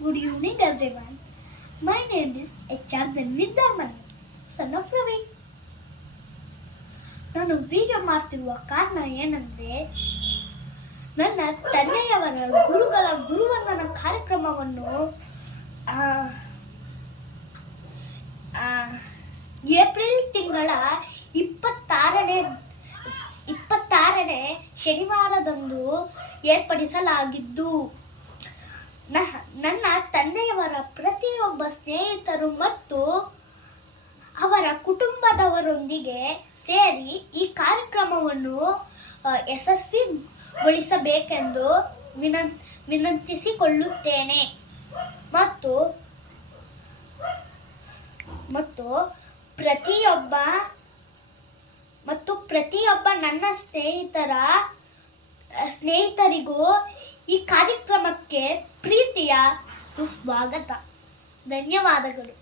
Good evening, everyone. My name is HR Benvidharman, son of Ravi. ನಾನು video ಮಾಡ್ತಿರುವ ಕಾರಣ ಏನಂದ್ರೆ, ನನ್ನ ತಂದೆಯವರ ಗುರುಗಳ ಗುರುವಂದನ ಕಾರ್ಯಕ್ರಮವನ್ನು ಏಪ್ರಿಲ್ ತಿಂಗಳ 26ನೇ ಶನಿವಾರದಂದು ಏರ್ಪಡಿಸಲಾಗಿದ್ದು, ನನ್ನ ತಂದೆಯವರ ಪ್ರತಿಯೊಬ್ಬ ಸ್ನೇಹಿತರು ಮತ್ತು ಅವರ ಕುಟುಂಬದವರೊಂದಿಗೆ ಸೇರಿ ಈ ಕಾರ್ಯಕ್ರಮವನ್ನು ಯಶಸ್ವಿಗೊಳಿಸಬೇಕೆಂದು ವಿನಂತಿಸಿಕೊಳ್ಳುತ್ತೇನೆ ಮತ್ತು ಪ್ರತಿಯೊಬ್ಬ ನನ್ನ ಸ್ನೇಹಿತರಿಗೂ ಈ ಕಾರ್ಯಕ್ರಮಕ್ಕೆ ಪ್ರೀತಿಯ ಸುಸ್ವಾಗತ. ಧನ್ಯವಾದಗಳು.